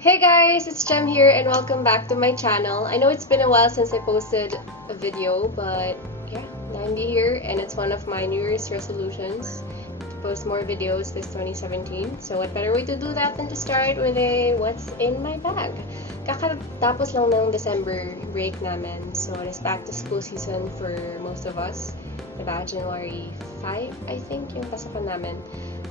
Hey guys, it's Jem here and welcome back to my channel. I know it's been a while since I posted a video, but yeah, now I'm here and it's one of my New Year's resolutions to post more videos this 2017. So what better way to do that than to start with a what's in my bag? Kakatapos lang ng December break namin, so it's back to school season for most of us. Diba? January 5, I think, yung pasapan namin.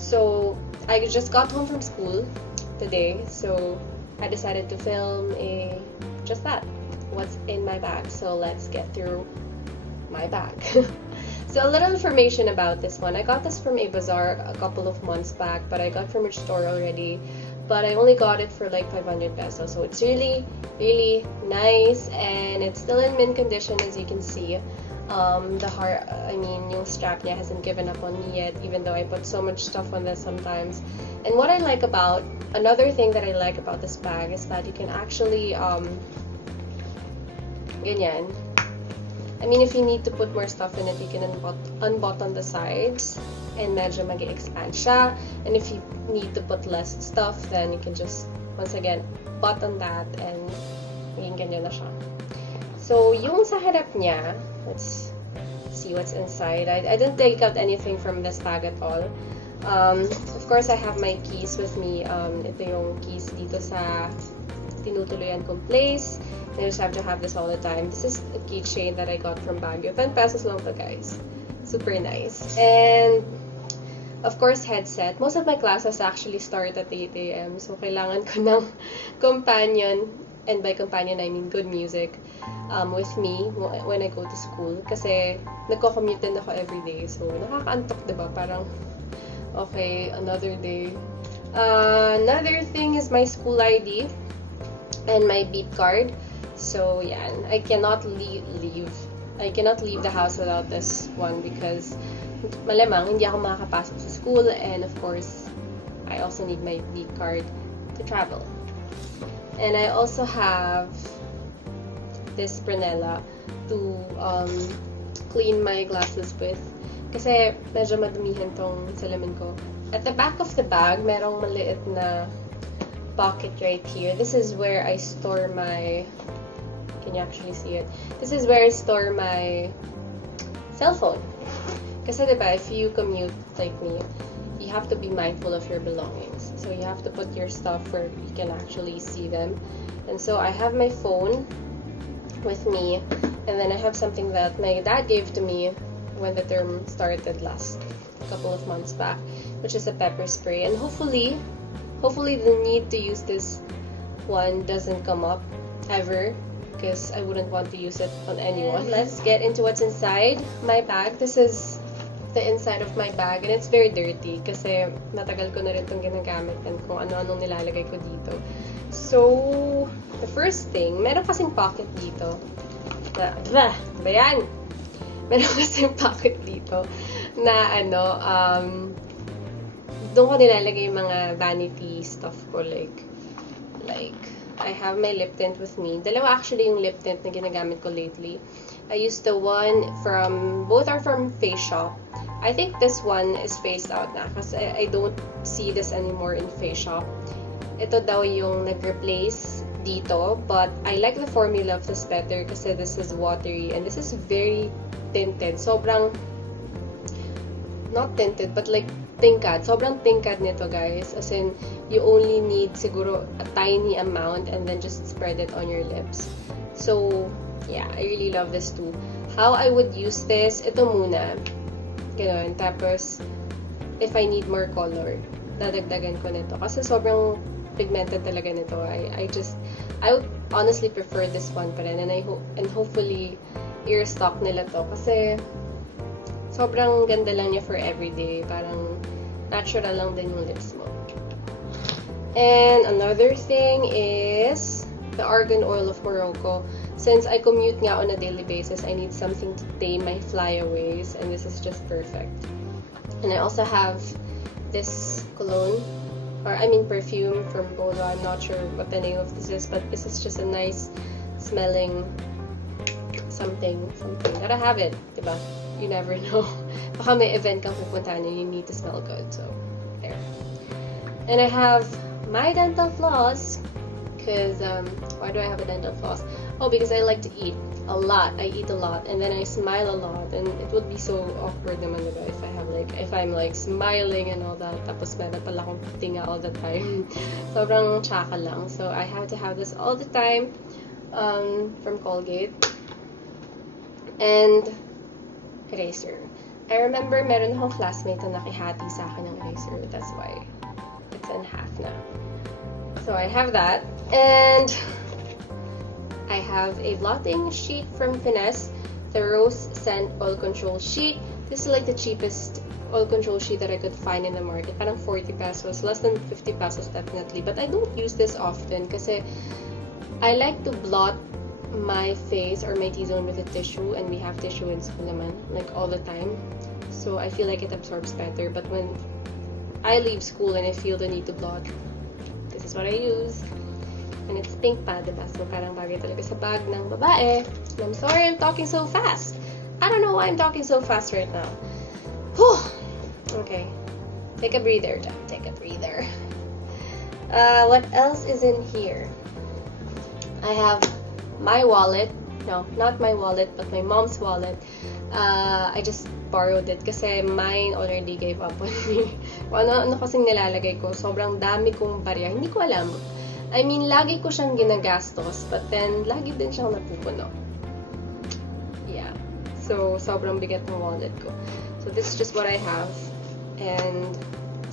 So, I just got home from school today, so I decided to film just that, what's in my bag. So let's get through my bag. So a little information about this one. I got this from a bazaar a couple of months back, but I got from a store already. But I only got it for like 500 pesos. So it's really, really nice, and it's still in mint condition, as you can see. Yung strap niya hasn't given up on me yet, even though I put so much stuff on this sometimes. And another thing that I like about this bag is that you can actually, ganyan. If you need to put more stuff in it, you can unbutton the sides and medyo mag-expand siya. And if you need to put less stuff, then you can just, once again, button that and maging ganyan na siya. So, yung sa harap niya, let's see what's inside. I didn't take out anything from this bag at all. Of course, I have my keys with me. Ito yung keys dito sa tinutuluyan kong place. I just have to have this all the time. This is a keychain that I got from Baguio. 10 pesos lang to, guys. Super nice. And, of course, headset. Most of my classes actually start at 8 a.m. So, kailangan ko ng companion. And by companion, I mean good music. With me when I go to school. Kasi nagko-commute din ako every day. So, nakakaantok, diba? Parang, okay, another day. Another thing is my school ID and my beep card. So, yan. I cannot leave the house without this one because malamang hindi ako makakapasok sa school, and of course, I also need my beep card to travel. And I also have this Prunella to clean my glasses with. Kasi medyo madumihan tong salamin ko. At the back of the bag, merong maliit na pocket right here. This is where I store my... Can you actually see it? This is where I store my cell phone. Kasi diba, if you commute like me, you have to be mindful of your belongings. So you have to put your stuff where you can actually see them. And so I have my phone with me, and then I have something that my dad gave to me when the term started last couple of months back, which is a pepper spray. And hopefully the need to use this one doesn't come up ever, because I wouldn't want to use it on anyone. And let's get into what's inside my bag. This is the inside of my bag, and it's very dirty kasi matagal ko na rin itong ginagamit and kung ano-anong nilalagay ko dito. So, the first thing, meron kasing pocket dito. Meron kasing pocket dito na doon ko nilalagay yung mga vanity stuff ko, like I have my lip tint with me. Dalawa actually yung lip tint na ginagamit ko lately. I used the one both are from Face Shop. I think this one is phased out na kasi I don't see this anymore in Face Shop. Ito daw yung nag-replace dito, but I like the formula of this better kasi this is watery and this is very tinted. Sobrang, not tinted, but like tingkad. Sobrang tingkad nito, guys. As in, you only need siguro a tiny amount and then just spread it on your lips. So, yeah, I really love this too. How I would use this, ito muna. Ganon. Tapos, if I need more color, dadagdagan ko nito. Kasi sobrang pigmented talaga nito. I would honestly prefer this one pa rin. And hopefully, i-restock nila to. Kasi, sobrang ganda lang niya for everyday. Parang, natural lang din yung lips mo. And another thing is the Argan Oil of Morocco. Since I commute nga on a daily basis, I need something to tame my flyaways, and this is just perfect. And I also have this cologne, perfume from Polo. I'm not sure what the name of this is, but this is just a nice smelling something. Gotta have it, diba? You never know. Baka may event kang pupuntahan and you need to smell good, so there. And I have my dental floss. because why do I have a dental floss? Oh, because I like to eat a lot. I eat a lot, and then I smile a lot, and it would be so awkward naman, diba, if I'm like smiling and all that, tapos meron pala akong tinga all the time. Sobrang tsaka lang. So I have to have this all the time from Colgate. And eraser. I remember meron akong classmate na nakihati sa akin ng eraser. That's why it's in half na. So I have that. And I have a blotting sheet from Finesse, the Rose Scent Oil Control Sheet. This is like the cheapest oil control sheet that I could find in the market. Parang 40 pesos, less than 50 pesos definitely. But I don't use this often kasi I like to blot my face or my T-zone with a tissue, and we have tissue in school naman, like all the time. So I feel like it absorbs better. But when I leave school and I feel the need to blot, this is what I use. And it's pink pa, diba? So parang bagay talaga sa bag ng babae. And I'm sorry I'm talking so fast. I don't know why I'm talking so fast right now. Whew. Okay. Take a breather, Jack. Take a breather. What else is in here? I have my wallet. No, not my wallet, but my mom's wallet. I just borrowed it kasi mine already gave up on me. Ano kasing nilalagay ko? Sobrang dami kong barya. Hindi ko alam. I mean, lagi ko siyang ginagastos, but then lagi din siyang napupuno. Yeah. So, sobrang bigat ng wallet ko. So, this is just what I have. And,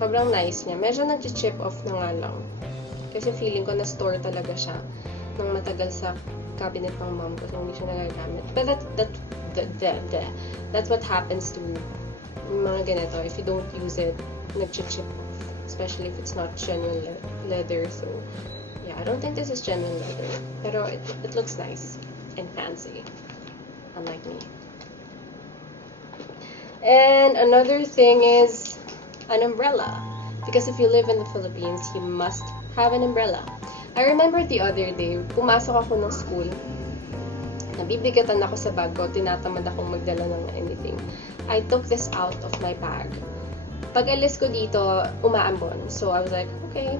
sobrang nice niya. Medyo nag-chip off na nga lang. Kasi feeling ko na-store talaga siya nang matagal sa cabinet ng mom ko. So, hindi siya nagagamit. But that's what happens to mga ganito. If you don't use it, nag-chip off. Especially if it's not genuine leather. So, yeah, I don't think this is genuine leather. Pero it looks nice and fancy. Unlike me. And another thing is an umbrella. Because if you live in the Philippines, you must have an umbrella. I remember the other day, pumasok ako ng school. Nabibigatan ako sa bag ko, tinatamad akong magdala ng anything. I took this out of my bag. Pag alis ko dito, umaambon. So I was like, okay,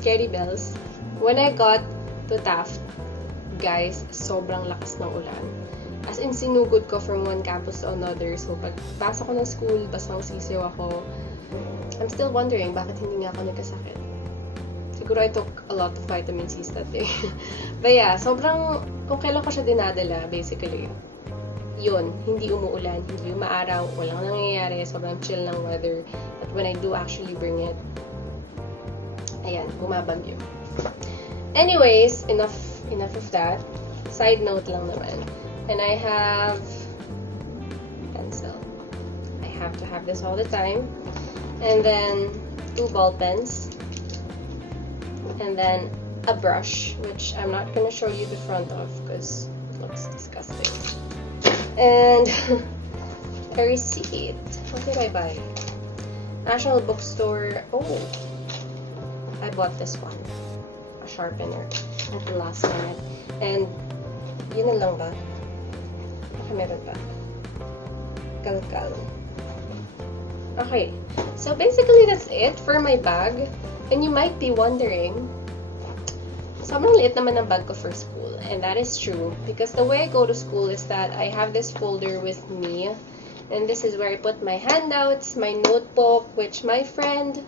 carry bells. When I got to Taft, guys, sobrang lakas ng ulan. As in, sinugod ko from one campus to another. So pag pasok ko ng school, basang sisiw ako. I'm still wondering, bakit hindi nga ako nagkasakit? Siguro I took a lot of vitamin C's that day. But yeah, sobrang, kung kailan ko siya dinadala, basically, yun, hindi umuulan, hindi umaaraw, walang nangyayari, sobrang chill ng weather. But when I do actually bring it, ayan, bumabagyo. Anyways, enough of that. Side note lang naman. And I have pencil. I have to have this all the time. And then 2 ball pens. And then a brush, which I'm not gonna show you the front of because it looks disgusting. And a receipt. What did I buy? National Bookstore. Oh, I bought this one. A sharpener at the last minute. And yun na lang ba? Baka meron pa. Kalkal. Okay. So basically that's it for my bag. And you might be wondering, sobrang liit naman ng bag ko for school. And that is true. Because the way I go to school is that I have this folder with me. And this is where I put my handouts, my notebook, which my friend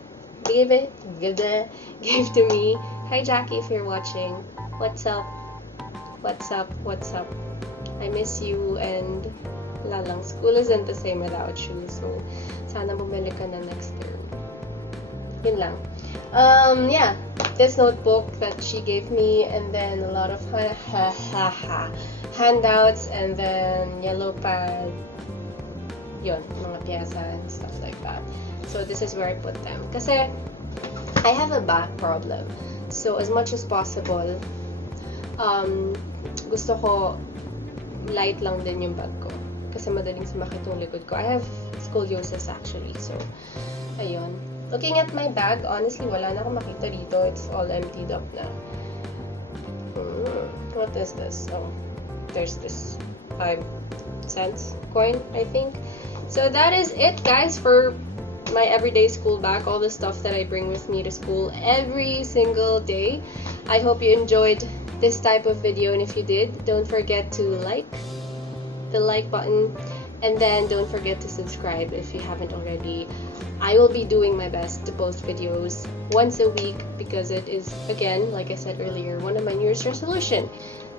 gave to me. Hi Jackie, if you're watching. What's up? What's up? What's up? I miss you, and wala lang. School isn't the same without you. So, sana bumalik ka na next term. Yun lang. Yeah, this notebook that she gave me, and then a lot of handouts, and then yellow pad, yun, mga pyesa and stuff like that. So this is where I put them. Kasi I have a back problem. So as much as possible, gusto ko light lang din yung bag ko. Kasi madaling sumakit yung likod ko. I have scoliosis actually. So, ayun. Looking at my bag, honestly, wala na akong makita dito. It's all emptied up na. What is this? Oh, there's this 5 cents coin, I think. So that is it, guys, for my everyday school bag. All the stuff that I bring with me to school every single day. I hope you enjoyed this type of video, and if you did, don't forget to like the like button, and then don't forget to subscribe if you haven't already. I will be doing my best to post videos once a week because it is, again, like I said earlier, one of my New Year's resolution.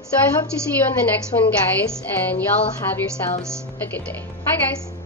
So I hope to see you on the next one, guys, and y'all have yourselves a good day. Bye, guys!